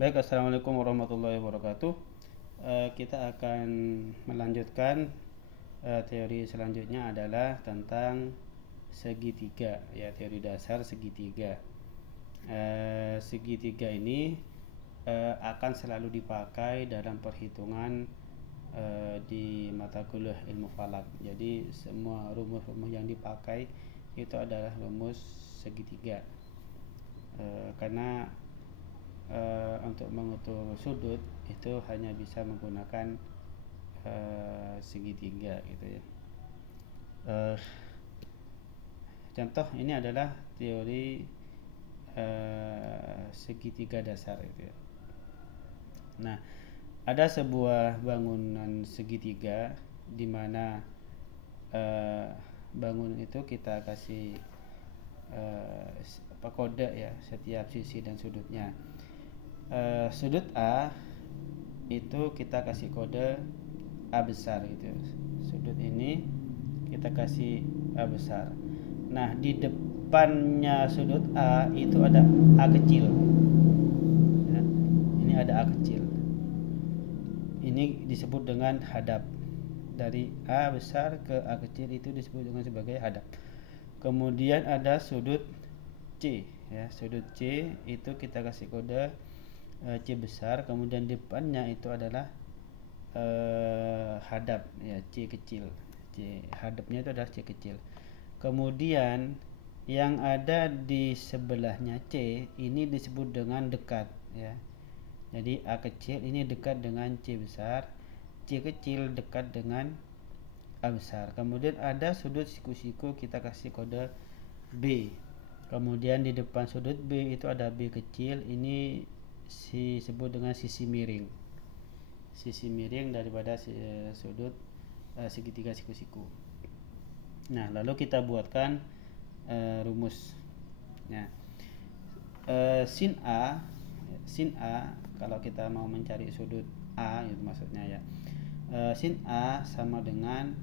Baik, assalamualaikum warahmatullahi wabarakatuh. Kita akan melanjutkan teori selanjutnya adalah tentang segitiga, ya, teori dasar segitiga. Segitiga ini akan selalu dipakai dalam perhitungan di mata kuliah ilmu falak. Jadi semua rumus-rumus yang dipakai itu adalah rumus segitiga. Karena untuk mengukur sudut itu hanya bisa menggunakan segitiga gitu ya. Contoh ini adalah teori segitiga dasar gitu ya. Nah, ada sebuah bangunan segitiga di mana bangunan itu kita kasih kode ya, setiap sisi dan sudutnya. Sudut A itu kita kasih kode A besar gitu. Sudut ini kita kasih A besar. Nah, di depannya sudut A itu ada A kecil ya. Ini ada A kecil. Ini disebut dengan hadap. Dari A besar ke A kecil itu disebut dengan sebagai hadap. Kemudian ada sudut C ya. Sudut C itu kita kasih kode C besar, kemudian depannya itu adalah hadap ya, C kecil. C hadapnya itu adalah C kecil. Kemudian yang ada di sebelahnya C ini disebut dengan dekat ya. Jadi A kecil ini dekat dengan C besar, C kecil dekat dengan A besar. Kemudian ada sudut siku-siku, kita kasih kode B. Kemudian di depan sudut B itu ada B kecil, ini disebut dengan sisi miring. Sisi miring daripada sudut segitiga siku-siku. Nah, lalu kita buatkan rumus. Nah, sin A kalau kita mau mencari sudut A itu maksudnya ya. Sin A sama dengan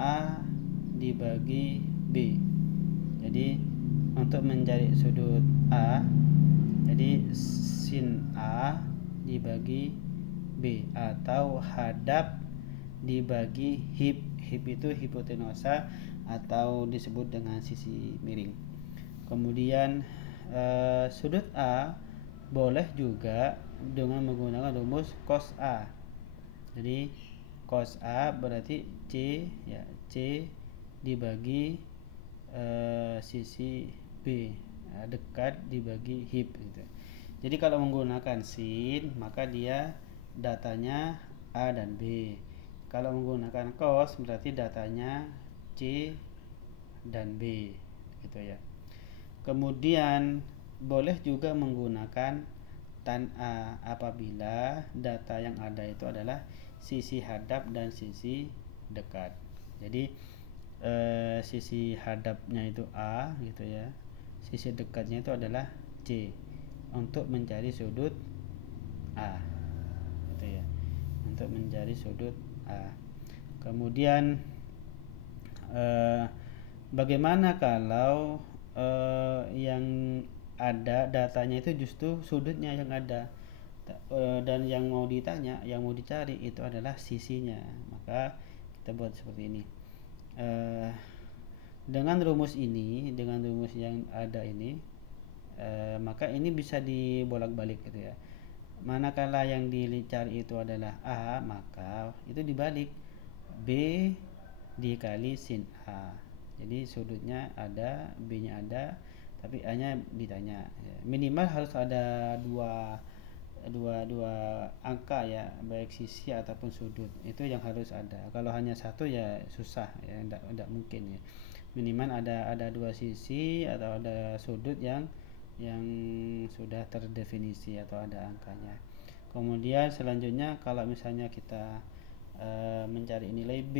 A dibagi B. Jadi untuk mencari sudut A, jadi sin A dibagi B atau hadap dibagi hip. Hip itu hipotenusa atau disebut dengan sisi miring. Kemudian sudut A boleh juga dengan menggunakan rumus cos A. Jadi cos A berarti C ya, C dibagi sisi B, dekat dibagi hip gitu. Jadi kalau menggunakan sin maka dia datanya A dan B. Kalau menggunakan cos berarti datanya C dan B gitu ya. Kemudian boleh juga menggunakan tan A apabila data yang ada itu adalah sisi hadap dan sisi dekat. Jadi sisi hadapnya itu A gitu ya, sisi dekatnya itu adalah C untuk mencari sudut A gitu ya, untuk mencari sudut A. Kemudian bagaimana kalau yang ada datanya itu justru sudutnya yang ada, dan yang mau ditanya, yang mau dicari itu adalah sisinya, maka kita buat seperti ini. Dengan rumus ini, dengan rumus yang ada ini, maka ini bisa dibolak-balik gitu ya. Manakala yang dicari itu adalah A, maka itu dibalik, B dikali sin A. Jadi sudutnya ada, B-nya ada, tapi A-nya ditanya. Minimal harus ada dua angka ya, baik sisi ataupun sudut. Itu yang harus ada. Kalau hanya satu ya susah ya, enggak mungkin ya. Minimal ada dua sisi atau ada sudut yang sudah terdefinisi atau ada angkanya. Kemudian selanjutnya kalau misalnya kita mencari nilai B,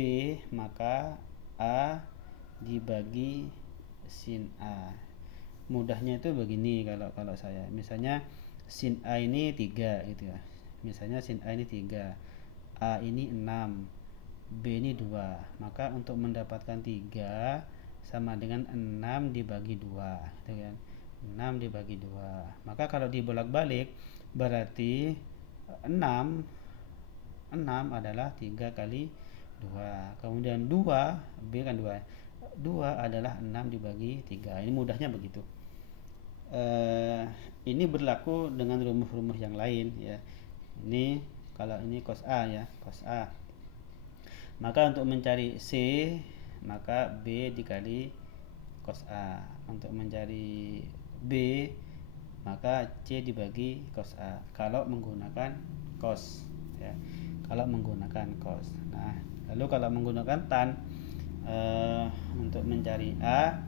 maka A dibagi sin A. Mudahnya itu begini, kalau saya misalnya sin A ini 3 gitu ya. Misalnya sin A ini 3, A ini 6, B ini 2. Maka untuk mendapatkan 3 sama dengan 6 dibagi 2 gitu kan. 6 dibagi 2. Maka kalau dibolak-balik berarti 6 adalah 3 kali 2. Kemudian 2, B kan 2. 2 adalah 6 dibagi 3. Ini mudahnya begitu. Ini berlaku dengan rumus-rumus yang lain ya. Ini kalau ini cos A ya, cos A. Maka untuk mencari C, maka B dikali cos A. Untuk mencari B, maka C dibagi cos A. Kalau menggunakan cos ya. Kalau menggunakan cos. Nah, lalu kalau menggunakan tan, untuk mencari A,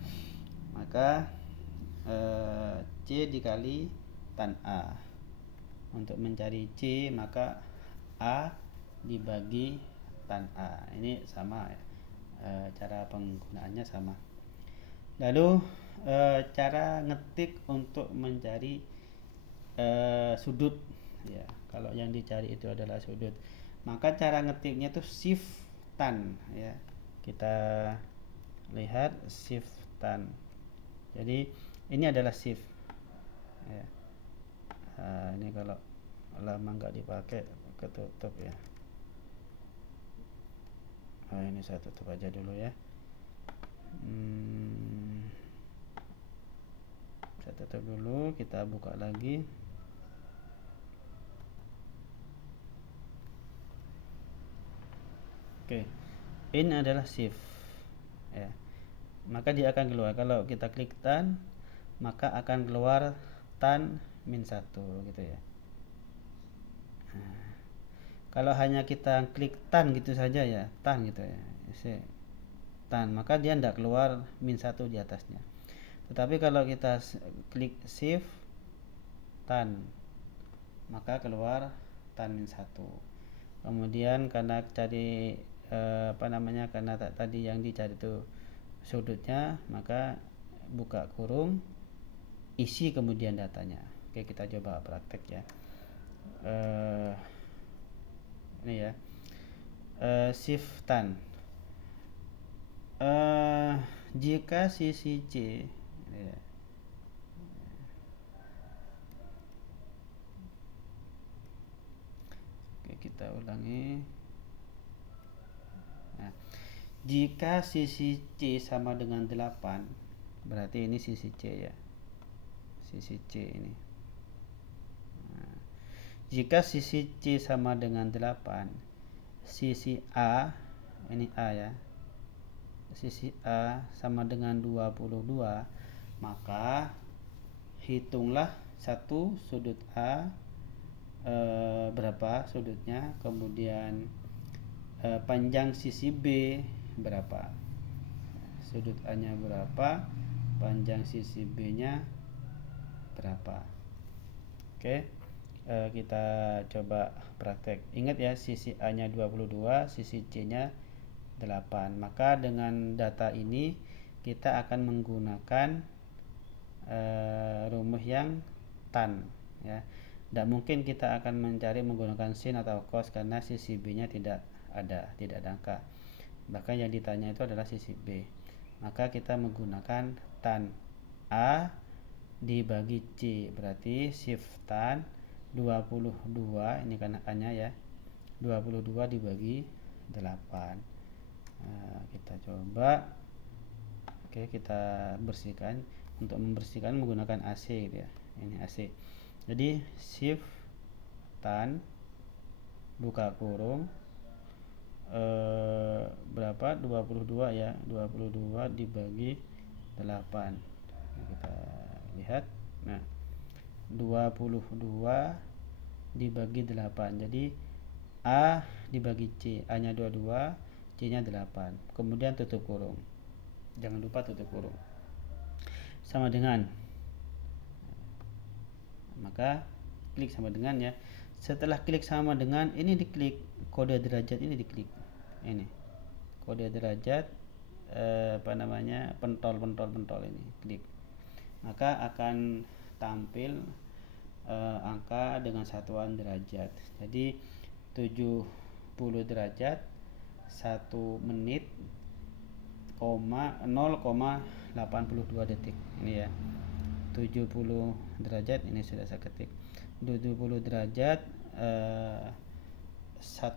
maka C dikali tan A. Untuk mencari C, maka A dibagi tan A. Ini sama ya. Cara penggunaannya sama. Lalu cara ngetik untuk mencari sudut ya. Kalau yang dicari itu adalah sudut, maka cara ngetiknya itu shift tan ya. Kita lihat shift tan. Jadi ini adalah shift ya. Ini kalau lama nggak dipakai ketutup ya. Ini saya tutup aja dulu ya. Saya tutup dulu, kita buka lagi. Oke, ini adalah shift ya. Maka dia akan keluar. Kalau kita klik tan, maka akan keluar tan -1 gitu ya. Kalau hanya kita klik tan gitu saja ya, tan gitu ya, tan, maka dia tidak keluar -1 di atasnya. Tetapi kalau kita klik shift tan, maka keluar tan -1. Kemudian karena cari karena tadi yang dicari itu sudutnya, maka buka kurung, isi kemudian datanya. Oke, kita coba praktek ya. Ini ya, shift tan. Jika sisi C ya, oke, kita ulangi. Nah, jika sisi C sama dengan 8, berarti ini sisi C ya, sisi C ini. Jika sisi C sama dengan 8, sisi A, ini A ya, sisi A sama dengan 22, maka hitunglah satu sudut A, berapa sudutnya, kemudian panjang sisi B berapa, sudut A nya berapa, panjang sisi B nya berapa. Oke. Kita coba praktek. Ingat ya, sisi A nya 22, sisi C nya 8. Maka dengan data ini kita akan menggunakan rumus yang tan ya. Tidak mungkin kita akan mencari menggunakan sin atau cos karena sisi B nya tidak ada angka. Bahkan yang ditanya itu adalah sisi B. Maka kita menggunakan tan A dibagi C, berarti shift tan 22, ini kan A-nya ya, 22 dibagi 8. Kita coba. Oke, kita bersihkan. Untuk membersihkan menggunakan AC gitu ya. Ini AC. Jadi shift tan, buka kurung, berapa, 22 ya, 22 dibagi 8. Kita lihat. Nah, 22 dibagi 8, jadi A dibagi C, A nya 22, C nya 8, kemudian tutup kurung, jangan lupa tutup kurung, sama dengan, maka klik sama dengan ya. Setelah klik sama dengan, ini diklik kode derajat, ini diklik, ini kode derajat pentol ini, klik, maka akan tampil angka dengan satuan derajat. Jadi 70 derajat 1 menit, 0,82 detik. Ini ya, 70 derajat, ini sudah saya ketik 70 derajat 1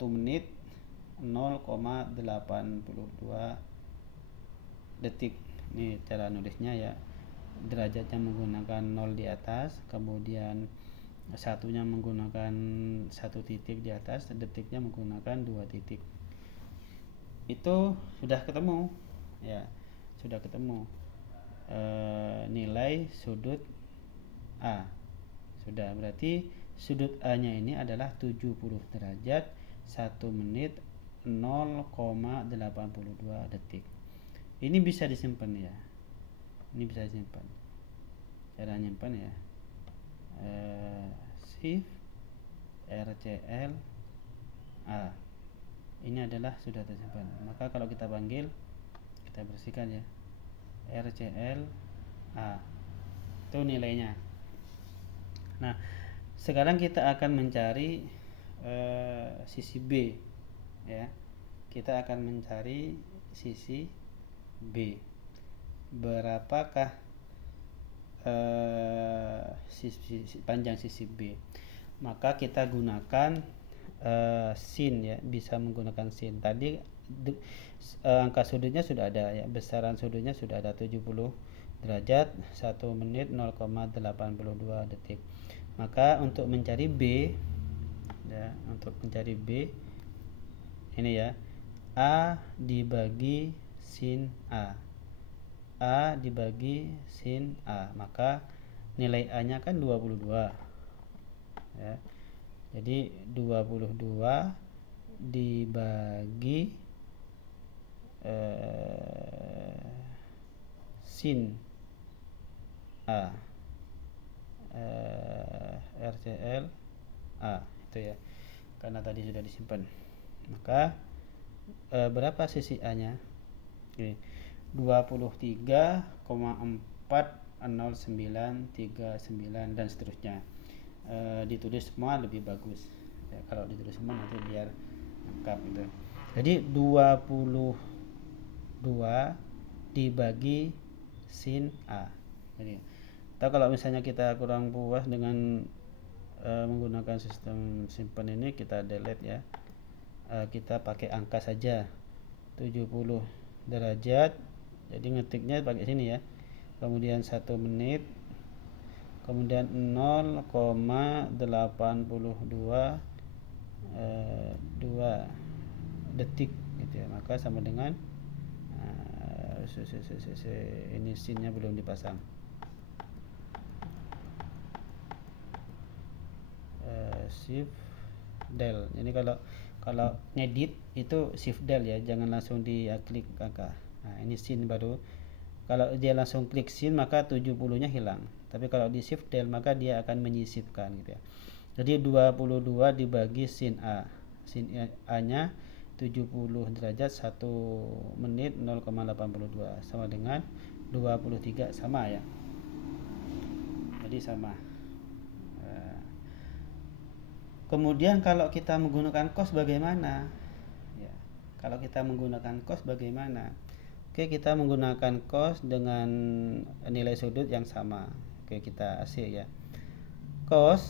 menit 0,82 detik. Ini cara nulisnya ya, derajatnya menggunakan 0 di atas, kemudian satunya menggunakan 1 titik di atas, detiknya menggunakan 2 titik. Itu sudah ketemu ya, sudah ketemu nilai sudut A. Sudah, berarti sudut A nya ini adalah 70 derajat 1 menit 0,82 detik. Ini bisa disimpan ya, ini bisa disimpan. Cara nyimpan ya, shift RCL A, ini adalah sudah tersimpan. Maka kalau kita panggil, kita bersihkan ya, RCL A, itu nilainya. Nah, sekarang kita akan mencari sisi B ya, kita akan mencari sisi B. Berapakah panjang sisi B? Maka kita gunakan sin ya, bisa menggunakan sin. Tadi angka sudutnya sudah ada ya, besaran sudutnya sudah ada 70 derajat 1 menit 0,82 detik. Maka untuk mencari B ya, untuk mencari B ini ya, A dibagi sin A, A dibagi sin A, maka nilai A nya kan 22 ya. Jadi 22 dibagi sin A, RCL A itu ya, karena tadi sudah disimpan. Maka berapa sisi A nya? Oke, 23,40939 dan seterusnya. Ditulis semua lebih bagus ya, kalau ditulis semua nanti biar lengkap gitu. Jadi 22 dibagi sin A. Jadi atau kalau misalnya kita kurang puas dengan menggunakan sistem simpan ini, kita delete ya, kita pakai angka saja 70 derajat, jadi ngetiknya pakai sini ya, kemudian 1 menit, kemudian 0,82 2 detik gitu ya, maka sama dengan ini sinnya belum dipasang, shift del. Jadi kalau ngedit itu shift del ya, jangan langsung klik angka. Nah, ini sin baru. Kalau dia langsung klik sin maka 70-nya hilang. Tapi kalau di shift del maka dia akan menyisipkan gitu ya. Jadi 22 dibagi sin A. Sin A-nya 70 derajat 1 menit 0,82 sama dengan 23, sama ya. Jadi sama. Kemudian kalau kita menggunakan cos bagaimana? Ya, kalau kita menggunakan cos bagaimana? Oke, kita menggunakan cos dengan nilai sudut yang sama. Oke, kita AC ya. Cos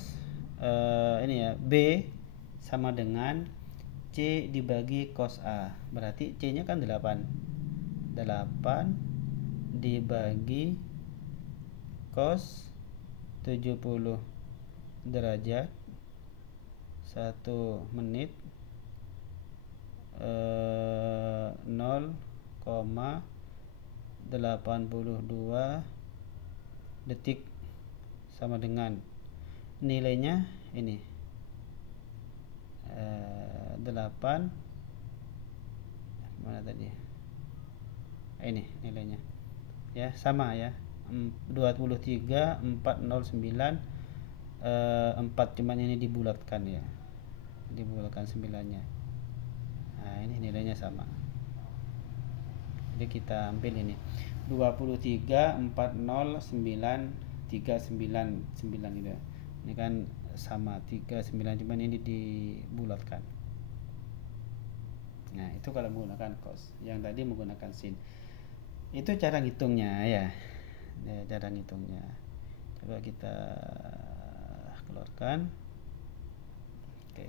ini ya, B sama dengan C dibagi cos A. Berarti C-nya kan 8. 8 dibagi cos 70 derajat 1 menit 0,82 detik sama dengan nilainya ini 8 mana tadi, ini nilainya ya, sama ya, 23,409 4, cuman ini dibulatkan ya, dibulatkan 9-nya. Nah, ini nilainya sama. Jadi kita ambil ini 23,409,399 gitu. Ini kan sama 39, cuman ini dibulatkan. Nah, itu kalau menggunakan cos. Yang tadi menggunakan sin. Itu cara ngitungnya ya. Cara ngitungnya. Coba kita keluarkan. Oke.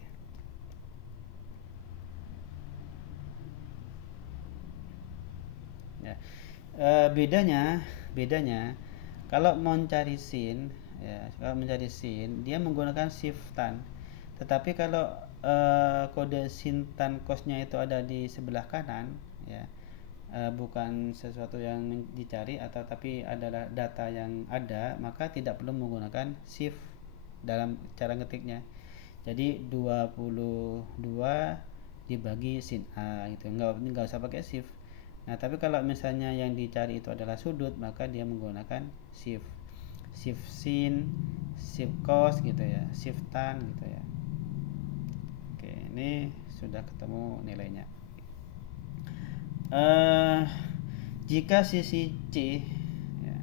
Ya. Bedanya kalau mau cari sin, ya, kalau mencari sin dia menggunakan shiftan. Tetapi kalau kode sin tan cosnya itu ada di sebelah kanan, ya, bukan sesuatu yang dicari atau tapi adalah data yang ada, maka tidak perlu menggunakan shift dalam cara ngetiknya. Jadi 22 dibagi sin A gitu, nggak usah pakai shift. Nah, tapi kalau misalnya yang dicari itu adalah sudut, maka dia menggunakan shift. Shift sin, shift cos gitu ya, shift tan gitu ya. Oke, ini sudah ketemu nilainya. Jika sisi C, ya,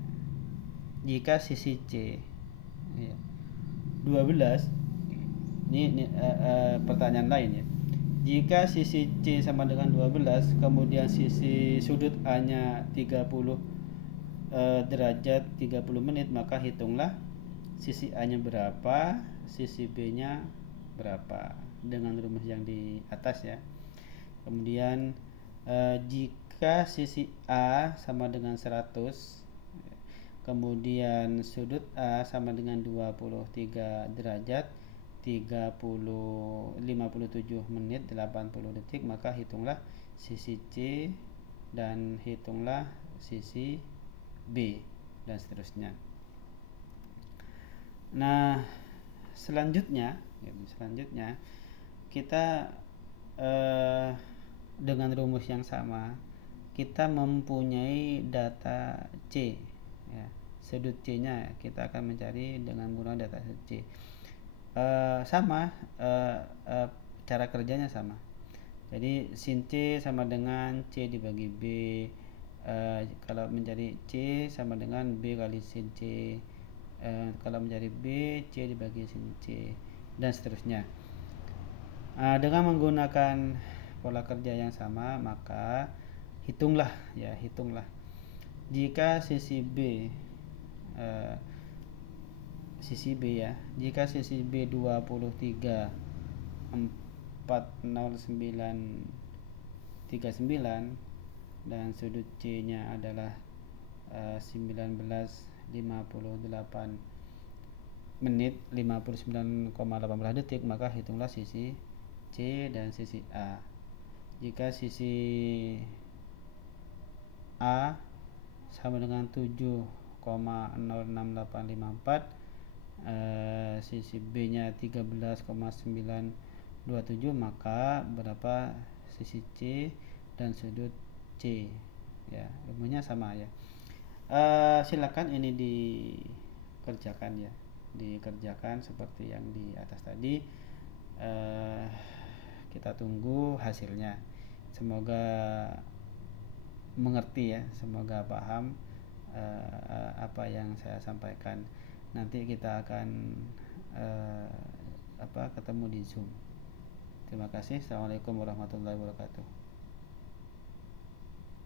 jika sisi C, ya, 12, ini pertanyaan lain ya. Jika sisi C sama dengan 12, kemudian sisi sudut A-nya 30 derajat 30 menit, maka hitunglah sisi A-nya berapa, sisi B-nya berapa dengan rumus yang di atas ya. Kemudian jika sisi A sama dengan 100, kemudian sudut A sama dengan 23 derajat 57 menit 80 detik, maka hitunglah sisi C dan hitunglah sisi B dan seterusnya. Nah, selanjutnya kita dengan rumus yang sama kita mempunyai data C ya. Sudut C nya kita akan mencari dengan menggunakan data sudut C. Sama cara kerjanya sama. Jadi sin C sama dengan C dibagi B. Kalau mencari C sama dengan B kali sin C. Kalau mencari B, C dibagi sin C dan seterusnya. Dengan menggunakan pola kerja yang sama, maka hitunglah jika sisi B ya, jika sisi B 23 40939 dan sudut C nya adalah 1958 menit 59,18 detik, maka hitunglah sisi C dan sisi A. Jika sisi A sama dengan 7,06854, sisi B nya 13,927, maka berapa sisi C dan sudut C ya, ilmunya sama ya. Silakan ini dikerjakan seperti yang di atas tadi. Kita tunggu hasilnya. Semoga mengerti ya, semoga paham apa yang saya sampaikan. Nanti kita akan ketemu di Zoom. Terima kasih. Assalamualaikum warahmatullahi wabarakatuh.